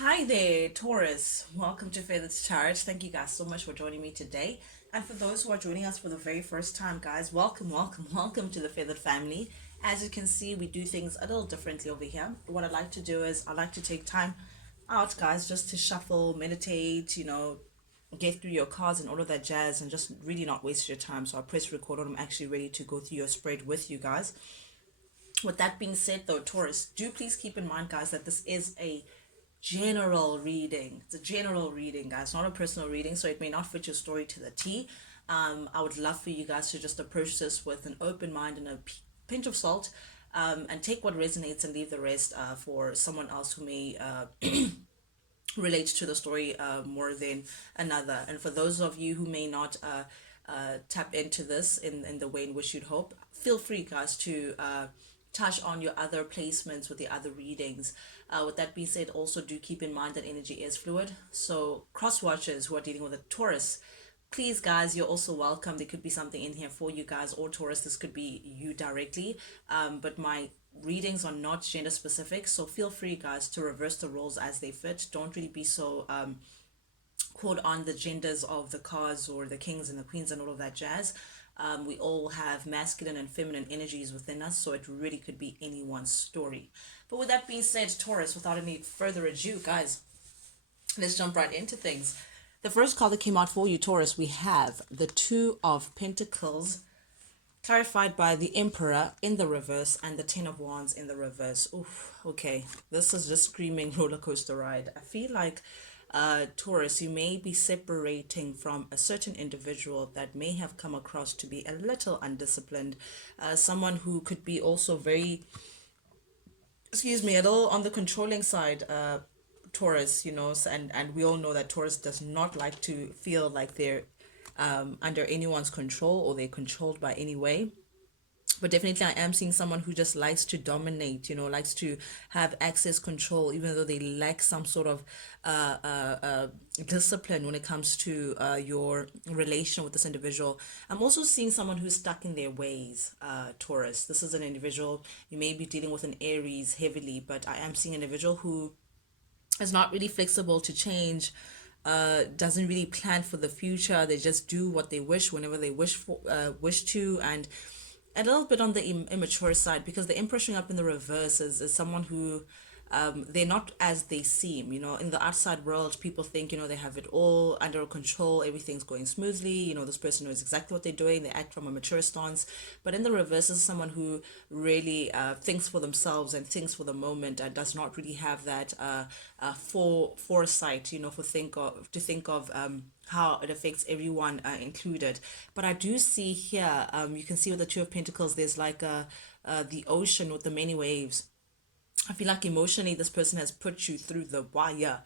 Hi there, Taurus. Welcome to Feathered Chart. Thank you guys so much for joining me today. And for those who are joining us for the very first time, guys, welcome, welcome, welcome to the Feathered family. As you can see, we do things a little differently over here. What I like to do is I like to take time out, guys, just to shuffle, meditate, get through your cards and all of that jazz and just really not waste your time. So I press record and I'm actually ready to go through your spread with you guys. With that being said, though, Taurus, do please keep in mind, guys, that this is a general reading. It's a general reading, guys, not a personal reading, so it may not fit your story to the T. I would love for you guys to just approach this with an open mind and a pinch of salt, and take what resonates and leave the rest for someone else who may relate to the story more than another. And for those of you who may not tap into this in the way in which you'd hope, feel free, guys, to touch on your other placements with the other readings. With that being said, also do keep in mind that energy is fluid. So cross watchers who are dealing with a Taurus, please, guys, you're also welcome. There could be something in here for you guys, or Taurus, this could be you directly. But my readings are not gender specific, so feel free, guys, to reverse the roles as they fit. Don't really be so caught on the genders of the cards or the kings and the queens and all of that jazz. We all have masculine and feminine energies within us, so it really could be anyone's story. But with that being said, Taurus, without any further ado, guys, let's jump right into things. The first card that came out for you, Taurus, we have the Two of Pentacles, clarified by the Emperor in the reverse and the Ten of Wands in the reverse. Oof, okay, this is just screaming roller coaster ride. I feel like Taurus, you may be separating from a certain individual that may have come across to be a little undisciplined, someone who could be also very, excuse me, a little on the controlling side. Taurus, and we all know that Taurus does not like to feel like they're under anyone's control or they're controlled by any way. But definitely I am seeing someone who just likes to dominate, likes to have access control, even though they lack some sort of discipline when it comes to your relation with this individual. I'm also seeing someone who's stuck in their ways, Taurus. This is an individual, you may be dealing with an Aries heavily, but I am seeing an individual who is not really flexible to change, doesn't really plan for the future. They just do what they wish whenever they wish to, and a little bit on the immature side, because the Emperor showing up in the reverse is someone who, they're not as they seem. In the outside world, people think, they have it all under control, everything's going smoothly, this person knows exactly what they're doing, they act from a mature stance. But in the reverse is someone who really thinks for themselves and thinks for the moment, and does not really have that foresight, to think of how it affects everyone included. But I do see here, you can see with the Two of Pentacles, there's like the ocean with the many waves. I feel like emotionally this person has put you through the wire.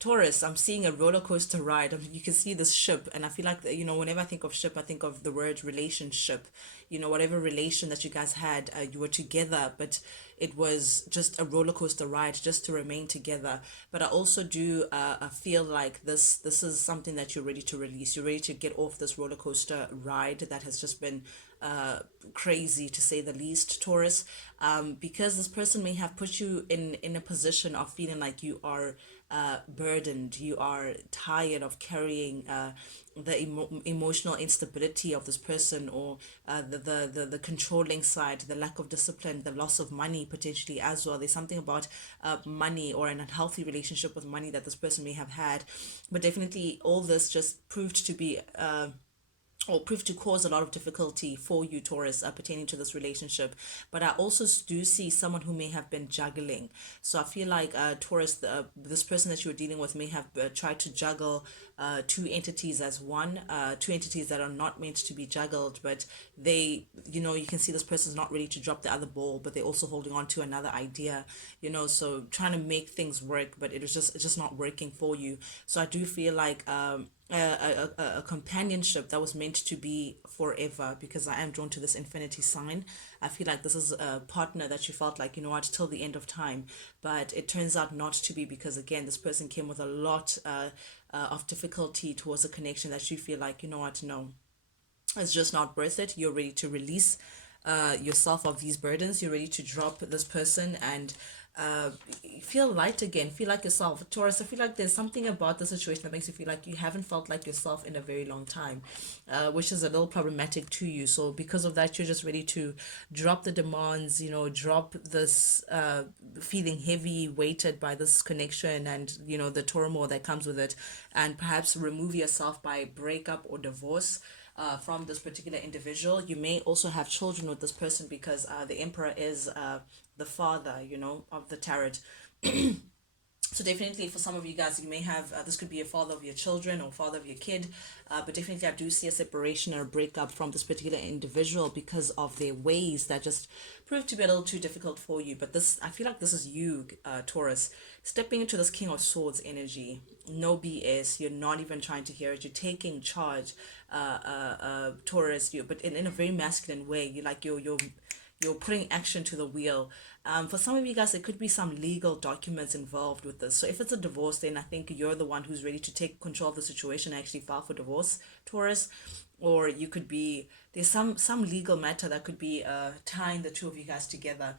Taurus, I'm seeing a roller coaster ride. You can see this ship, and I feel like, whenever I think of ship, I think of the word relationship. Whatever relation that you guys had, you were together, but it was just a roller coaster ride just to remain together. But I also do feel like this is something that you're ready to release. You're ready to get off this roller coaster ride that has just been crazy, to say the least, Taurus, because this person may have put you in a position of feeling like you are burdened, you are tired of carrying the emotional instability of this person, or the controlling side, the lack of discipline, the loss of money potentially as well. There's something about money, or an unhealthy relationship with money that this person may have had. But definitely all this just proved to be or prove to cause a lot of difficulty for you, Taurus, pertaining to this relationship. But I also do see someone who may have been juggling. So I feel like, Taurus, this person that you're dealing with may have tried to juggle two entities as one, two entities that are not meant to be juggled, but they, you can see this person's not ready to drop the other ball, but they're also holding on to another idea, so trying to make things work, but it's just not working for you. So I do feel like, a companionship that was meant to be forever, because I am drawn to this infinity sign. I feel like this is a partner that you felt like, what, till the end of time, but it turns out not to be, because again, this person came with a lot of difficulty towards a connection that you feel like, what, no, it's just not worth it. You're ready to release yourself of these burdens. You're ready to drop this person and uh, feel light again, feel like yourself. Taurus, I feel like there's something about the situation that makes you feel like you haven't felt like yourself in a very long time, which is a little problematic to you. So because of that, you're just ready to drop the demands, drop this feeling heavy weighted by this connection and the turmoil that comes with it, and perhaps remove yourself by breakup or divorce from this particular individual. You may also have children with this person because the emperor is the father, of the tarot. So definitely for some of you guys, you may have this could be a father of your children or father of your kid, but definitely I do see a separation or a breakup from this particular individual because of their ways that just prove to be a little too difficult for you. But this, I feel like this is you, Taurus, stepping into this King of Swords energy. No BS. You're not even trying to hear it. You're taking charge, Taurus. But in a very masculine way. You're putting action to the wheel. For some of you guys, there could be some legal documents involved with this. So if it's a divorce, then I think you're the one who's ready to take control of the situation and actually file for divorce, Taurus. Or you could be, there's some legal matter that could be tying the two of you guys together.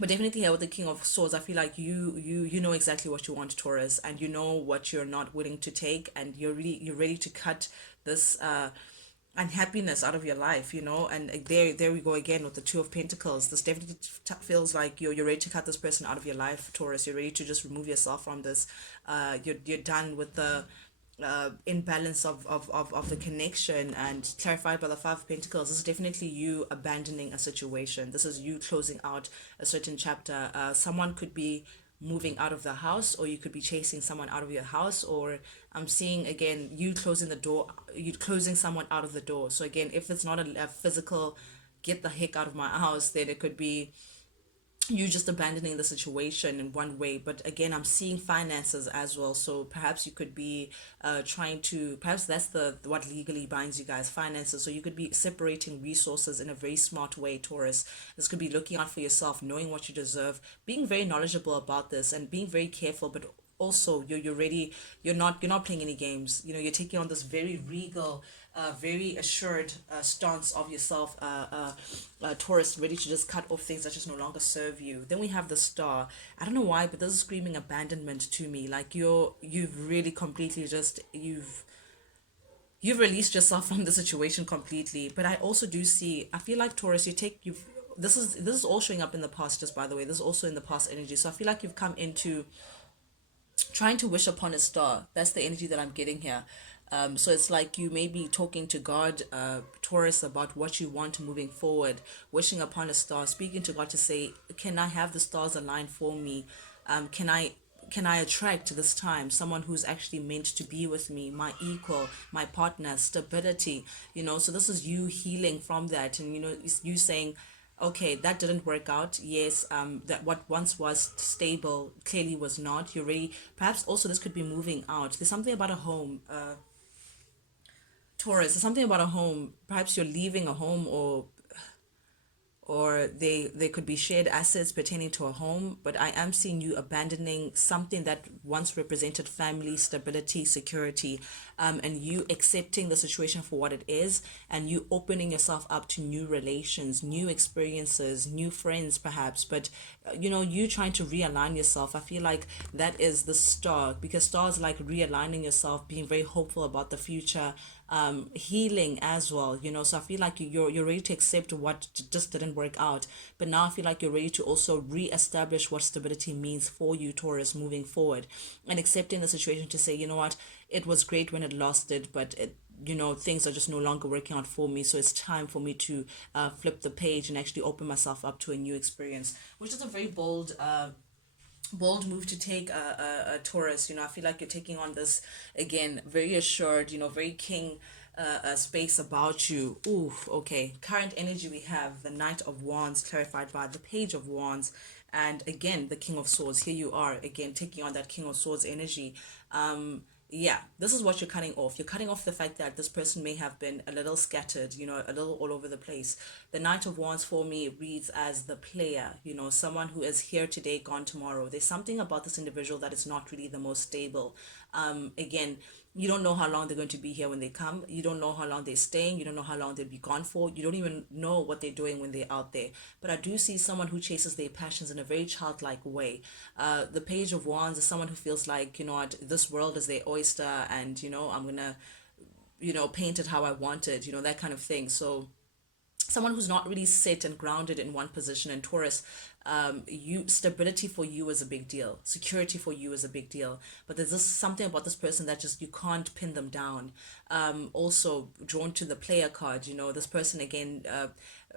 But definitely here with the King of Swords, I feel like you know exactly what you want, Taurus, and you know what you're not willing to take, and you're ready to cut this unhappiness out of your life, and there we go again with the Two of Pentacles. This definitely feels like you're ready to cut this person out of your life, Taurus. You're ready to just remove yourself from this. You're done with the imbalance of the connection, and clarified by the Five of Pentacles. This is definitely you abandoning a situation. This is you closing out a certain chapter. Someone could be moving out of the house, or you could be chasing someone out of your house, or I'm seeing again you closing the door, you closing someone out of the door. So again, if it's not a physical get the heck out of my house, then it could be you just abandoning the situation in one way. But again, I'm seeing finances as well, so perhaps you could be trying to, perhaps that's the what legally binds you guys, finances. So you could be separating resources in a very smart way, Taurus. This could be looking out for yourself, knowing what you deserve, being very knowledgeable about this, and being very careful. But also you're ready, you're not playing any games. You're taking on this very regal, very assured stance of yourself, Taurus, ready to just cut off things that just no longer serve you. Then we have the Star. I don't know why, but this is screaming abandonment to me. Like you've really completely just you've released yourself from the situation completely. But I also do see, I feel like, Taurus, you've this is all showing up in the past, just by the way. This is also in the past energy. So I feel like you've come into trying to wish upon a star. That's the energy that I'm getting here. So it's like you may be talking to God, Taurus, about what you want moving forward, wishing upon a star, speaking to God to say, can I have the stars aligned for me? Can I attract this time someone who's actually meant to be with me, my equal, my partner, stability, so this is you healing from that. And it's you saying, okay, that didn't work out. Yes, that what once was stable clearly was not. You're ready. Perhaps also this could be moving out. There's something about a home, Taurus. There's something about a home. Perhaps you're leaving a home, or they could be shared assets pertaining to a home. But I am seeing you abandoning something that once represented family, stability, security, and you accepting the situation for what it is, and you opening yourself up to new relations, new experiences, new friends perhaps. But you trying to realign yourself. I feel like that is the Star, because stars like realigning yourself, being very hopeful about the future, healing as well. So I feel like you're ready to accept what just didn't work out, but now I feel like you're ready to also re-establish what stability means for you, Taurus, moving forward, and accepting the situation to say, you know what, it was great when it lasted, but things are just no longer working out for me, so it's time for me to flip the page and actually open myself up to a new experience, which is a very bold move to take, a Taurus. I feel like you're taking on this again, very assured, very king space about you. Ooh, okay. Current energy, we have the Knight of Wands clarified by the Page of Wands, and again the King of Swords. Here you are again taking on that King of Swords energy. Yeah, this is what you're cutting off. You're cutting off the fact that this person may have been a little scattered, a little all over the place. The Knight of Wands for me reads as the player, someone who is here today, gone tomorrow. There's something about this individual that is not really the most stable. Again, You don't know how long they're going to be here when they come. You don't know how long they're staying. You don't know how long they'll be gone for. You don't even know what they're doing when they're out there. But I do see someone who chases their passions in a very childlike way. The Page of Wands is someone who feels like, what, this world is their oyster, and, I'm going to, paint it how I want it, that kind of thing. So someone who's not really set and grounded in one position. And Taurus, you stability for you is a big deal, security for you is a big deal, but there's just something about this person that just you can't pin them down. Also drawn to the player card, this person again,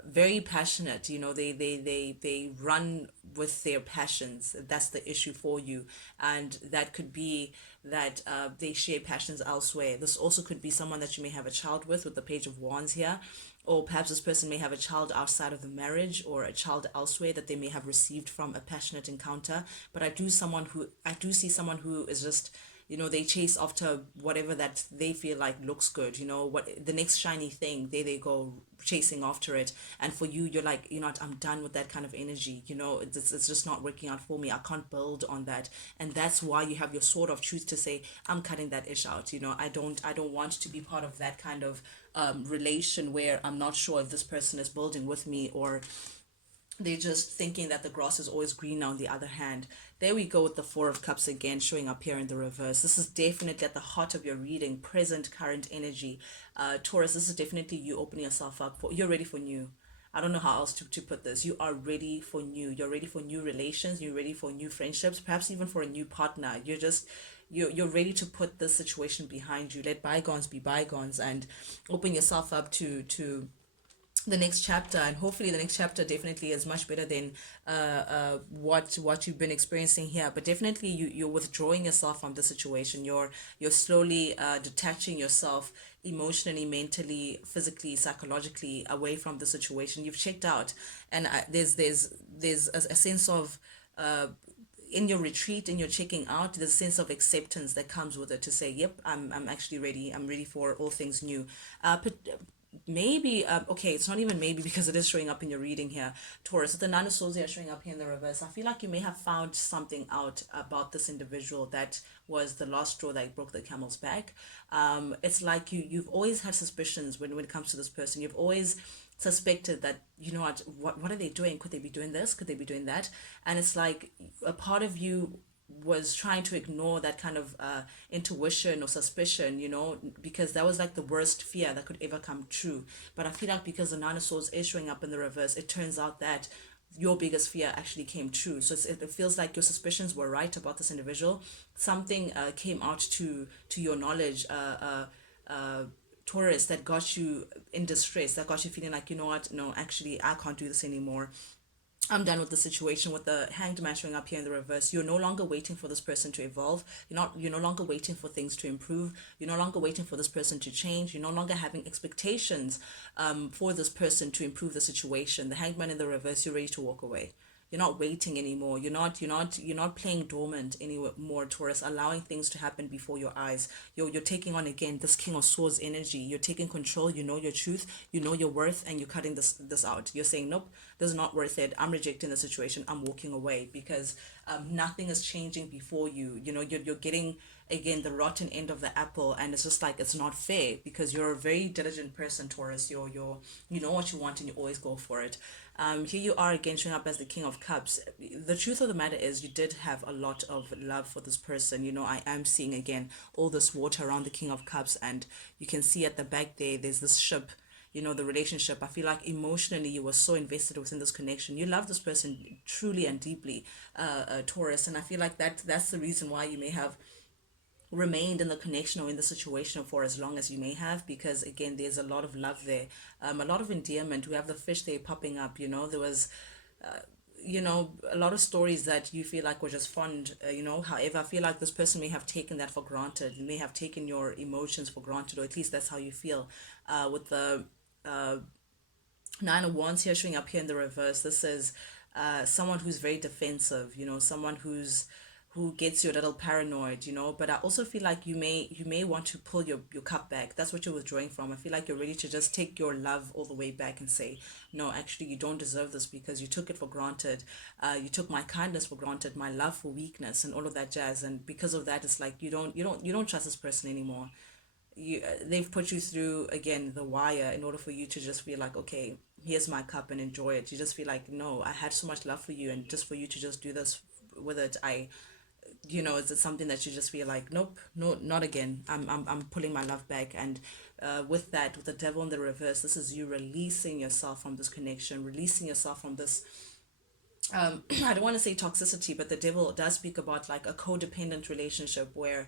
very passionate, they run with their passions. That's the issue for you. And that could be that they share passions elsewhere. This also could be someone that you may have a child with the Page of Wands here, or perhaps this person may have a child outside of the marriage, or a child elsewhere that they may have received from a passionate encounter. But I do see someone who is just, they chase after whatever that they feel like looks good, what the next shiny thing, there they go chasing after it. And for you, you're like, what, I'm done with that kind of energy. It's just not working out for me. I can't build on that. And that's why you have your sword of truth to say, I'm cutting that ish out. I don't want to be part of that kind of relation where I'm not sure if this person is building with me, or they're just thinking that the grass is always green on the other hand. There we go with the Four of Cups again showing up here in the reverse. This is definitely at the heart of your reading, present, current energy. Taurus, this is definitely you opening yourself up for, you're ready for new. I don't know how else to put this. You are ready for new. You're ready for new relations. You're ready for new friendships, perhaps even for a new partner. You're ready to put this situation behind you. Let bygones be bygones, and open yourself up to the next chapter. And hopefully the next chapter definitely is much better than what you've been experiencing here. But definitely you're withdrawing yourself from the situation. You're slowly detaching yourself emotionally, mentally, physically, psychologically away from the situation. You've checked out. And there's a sense of in your retreat, in your checking out, there's a sense of acceptance that comes with it, to say, yep, I'm actually ready. I'm ready for all things new. But maybe okay, it's not even maybe, because it is showing up in your reading here, Taurus. The Nine of Swords here showing up here in the reverse. I feel like you may have found something out about this individual that was the last straw that broke the camel's back. It's like you've always had suspicions when it comes to this person. You've always suspected that, what are they doing? Could they be doing this? Could they be doing that? And it's like a part of you was trying to ignore that kind of intuition or suspicion, because that was like the worst fear that could ever come true. But I feel like because the Nine of Swords is showing up in the reverse, it turns out that your biggest fear actually came true. So it feels like your suspicions were right about this individual. Something came out to your knowledge, Taurus, that got you in distress, that got you feeling like, what, no, actually, I can't do this anymore. I'm done with the situation. With the Hanged Man showing up here in the reverse, you're no longer waiting for this person to evolve. You're no longer waiting for things to improve. You're no longer waiting for this person to change. You're no longer having expectations for this person to improve the situation. The Hanged Man in the reverse, you're ready to walk away. You're not waiting anymore. You're not playing dormant anymore, Taurus, allowing things to happen before your eyes. You're taking on again this King of Swords energy. You're taking control. You know your truth. You know your worth, and you're cutting this out. You're saying, nope, this is not worth it. I'm rejecting the situation. I'm walking away, because nothing is changing before you. You're getting again the rotten end of the apple, and it's just like, it's not fair, because you're a very diligent person, Taurus. You know what you want, and you always go for it. Here you are again showing up as the King of Cups. The truth of the matter is, you did have a lot of love for this person. I am seeing again all this water around the King of Cups, and you can see at the back there's this ship, the relationship. I feel like emotionally you were so invested within this connection. You love this person truly and deeply, Taurus. And I feel like that's the reason why you may have remained in the connection or in the situation for as long as you may have, because again, there's a lot of love there, a lot of endearment. We have the fish there popping up. There was a lot of stories that you feel like were just fond, however, I feel like this person may have taken that for granted, may have taken your emotions for granted, or at least that's how you feel. With the Nine of Wands here showing up here in the reverse, this is someone who's very defensive, someone who's who gets you a little paranoid, but I also feel like you may want to pull your cup back. That's what you're withdrawing from. I feel like you're ready to just take your love all the way back and say, no, actually you don't deserve this because you took it for granted. You took my kindness for granted, my love for weakness, and all of that jazz. And because of that, it's like you don't trust this person anymore. They've put you through again the wire in order for you to just feel like, okay, here's my cup and enjoy it. You just feel like, no, I had so much love for you, and just for you to just do this with it, is it something that you just feel like, nope, no, not again. I'm pulling my love back. And with that, with the devil in the reverse, this is you releasing yourself from this connection, releasing yourself from this I don't want to say toxicity, but the devil does speak about like a codependent relationship where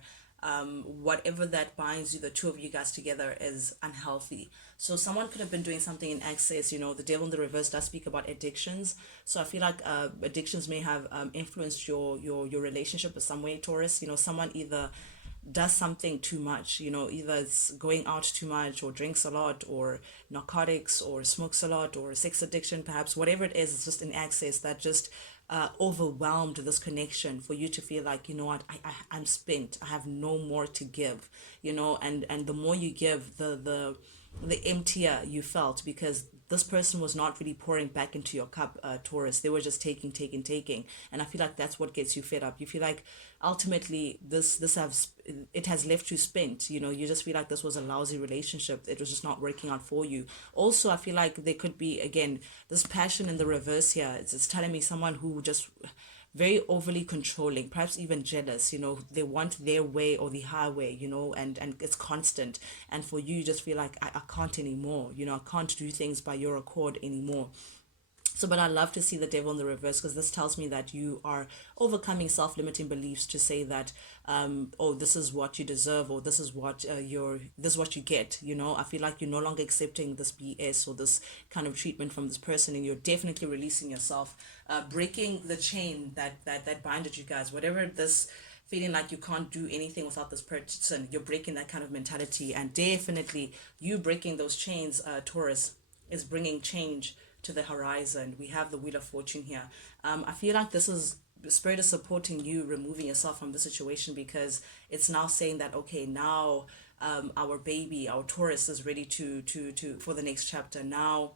whatever that binds you, the two of you guys together, is unhealthy. So someone could have been doing something in excess. The devil in the reverse does speak about addictions. So I feel like addictions may have influenced your relationship in some way, Taurus. Someone either does something too much, either it's going out too much, or drinks a lot, or narcotics, or smokes a lot, or sex addiction, perhaps, whatever it is, it's just in excess that just overwhelmed this connection for you to feel like, you know what, I'm spent, I have no more to give, and the more you give, the emptier you felt, because this person was not really pouring back into your cup, Taurus. They were just taking, taking, taking. And I feel like that's what gets you fed up. You feel like ultimately it has left you spent. You just feel like this was a lousy relationship. It was just not working out for you. Also, I feel like there could be, again, this passion in the reverse here. It's telling me someone who just very overly controlling, perhaps even jealous. They want their way or the highway, and it's constant. And for you just feel like, I can't anymore. I can't do things by your accord anymore. So, but I love to see the devil in the reverse, because this tells me that you are overcoming self-limiting beliefs to say that, oh, this is what you deserve, or this is what you get. I feel like you're no longer accepting this BS or this kind of treatment from this person, and you're definitely releasing yourself, breaking the chain that binded you guys. Whatever this feeling like you can't do anything without this person, you're breaking that kind of mentality, and definitely you breaking those chains, Taurus, is bringing change to the horizon. We have the Wheel of Fortune here. I feel like this is Spirit is supporting you removing yourself from the situation, because it's now saying that, okay, now our baby, our Taurus, is ready to for the next chapter. Now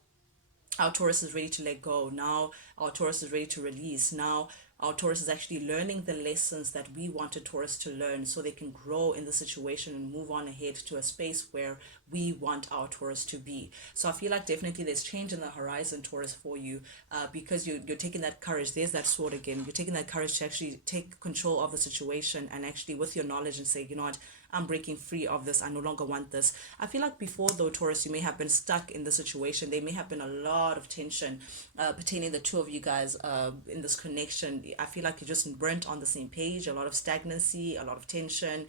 our Taurus is ready to let go. Now our Taurus is ready to release. Now our Taurus is actually learning the lessons that we wanted Taurus to learn, so they can grow in the situation and move on ahead to a space where we want our Taurus to be. So I feel like definitely there's change in the horizon, Taurus, for you, because you're taking that courage. There's that sword again. You're taking that courage to actually take control of the situation, and actually with your knowledge, and say, you know what, I'm breaking free of this. I no longer want this. I feel like before, though, Taurus, you may have been stuck in the situation. There may have been a lot of tension pertaining the two of you guys in this connection. I feel like you just weren't on the same page. A lot of stagnancy, a lot of tension.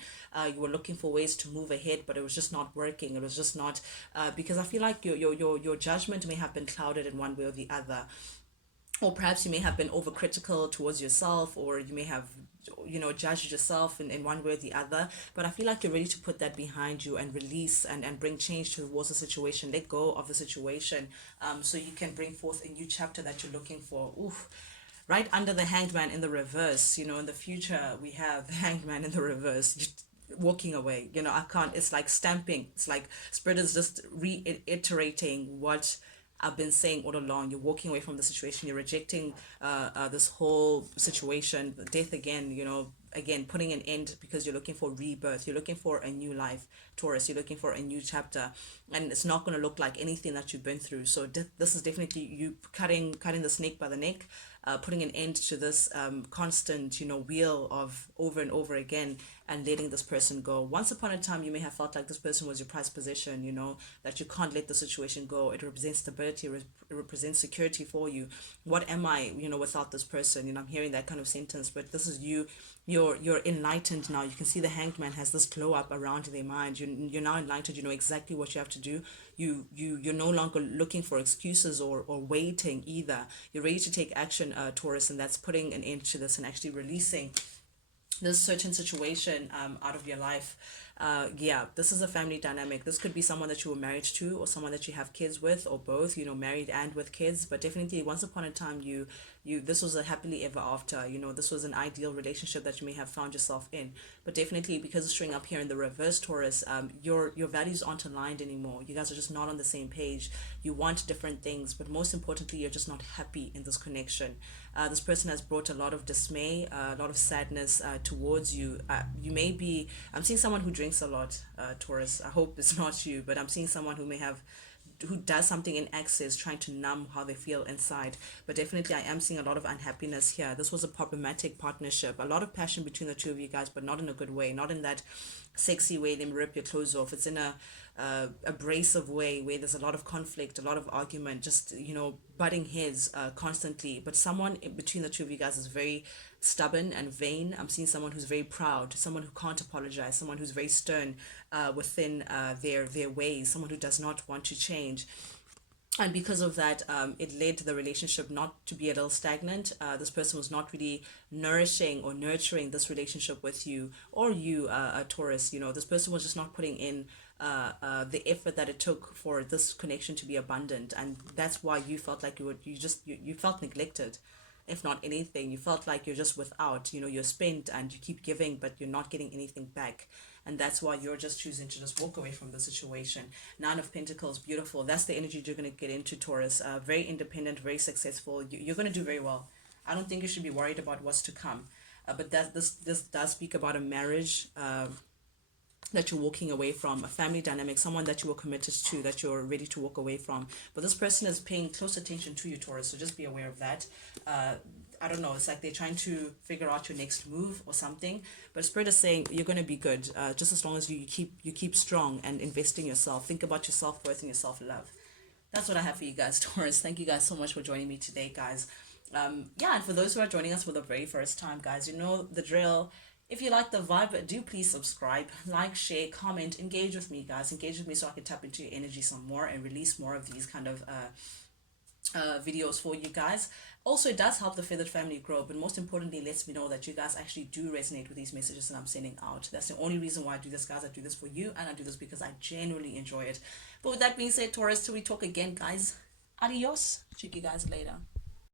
You were looking for ways to move ahead, but it was just not working. It was just not because I feel like your judgment may have been clouded in one way or the other, or perhaps you may have been overcritical towards yourself, or you may have judged yourself in one way or the other. But I feel like you're ready to put that behind you and release and bring change towards the situation. Let go of the situation, so you can bring forth a new chapter that you're looking for. Oof. Right under the Hanged Man in the reverse, in the future we have the Hanged Man in the reverse, walking away. I can't, it's like stamping. It's like Spirit is just reiterating what I've been saying all along. You're walking away from the situation. You're rejecting this whole situation, death again, again, putting an end, because you're looking for rebirth. You're looking for a new life, Taurus. You're looking for a new chapter, and it's not going to look like anything that you've been through. So this is definitely you cutting the snake by the neck, putting an end to this constant, wheel of over and over again, and letting this person go. Once upon a time, you may have felt like this person was your prized possession, that you can't let the situation go. It represents stability, it represents security for you. What am I, without this person? I'm hearing that kind of sentence, but this is you. You're enlightened now. You can see the Hanged Man has this glow up around their mind. You're now enlightened. You know exactly what you have to do. You're no longer looking for excuses or waiting either. You're ready to take action, Taurus, and that's putting an end to this and actually releasing this certain situation out of your life. Yeah, this is a family dynamic. This could be someone that you were married to, or someone that you have kids with, or both, married and with kids. But definitely once upon a time, this was a happily ever after. This was an ideal relationship that you may have found yourself in. But definitely, because it's showing up here in the reverse, Taurus, your values aren't aligned anymore. You guys are just not on the same page. You want different things, but most importantly, you're just not happy in this connection. This person has brought a lot of dismay, a lot of sadness towards you. I'm seeing someone who drinks a lot, Taurus. I hope it's not you, but I'm seeing someone who does something in excess, trying to numb how they feel inside. But definitely, I am seeing a lot of unhappiness here. This was a problematic partnership, a lot of passion between the two of you guys, but not in a good way, not in that sexy way, let me rip your clothes off. It's in a abrasive way where there's a lot of conflict, a lot of argument, just butting heads constantly. But someone in between the two of you guys is very stubborn and vain. I'm seeing someone who's very proud, someone who can't apologize, someone who's very stern within their ways, someone who does not want to change. And because of that, it led the relationship not to be a little stagnant. This person was not really nourishing or nurturing this relationship with you, or you, Taurus. This person was just not putting in the effort that it took for this connection to be abundant, and that's why you felt like you felt neglected. If not anything, you felt like you're just without. You're spent and you keep giving, but you're not getting anything back. And that's why you're just choosing to just walk away from the situation. Nine of Pentacles, beautiful. That's the energy you're going to get into, Taurus. Very independent, very successful. You're going to do very well. I don't think you should be worried about what's to come. But this does speak about a marriage that you're walking away from, a family dynamic, someone that you were committed to, that you're ready to walk away from. But this person is paying close attention to you, Taurus, so just be aware of that. I don't know, it's like they're trying to figure out your next move or something, but Spirit is saying you're going to be good, just as long as you keep strong and invest in yourself. Think about your self-worth and your self-love. That's what I have for you guys, Taurus. Thank you guys so much for joining me today, guys. Yeah, and for those who are joining us for the very first time, guys, you know the drill. If you like the vibe, do please subscribe, like, share, comment, engage with me, guys. Engage with me so I can tap into your energy some more and release more of these kind of videos for you guys. Also, it does help the feathered family grow, but most importantly, lets me know that you guys actually do resonate with these messages that I'm sending out. That's the only reason why I do this, guys. I do this for you, and I do this because I genuinely enjoy it. But with that being said, Taurus, till we talk again, guys, adios. Check you guys later.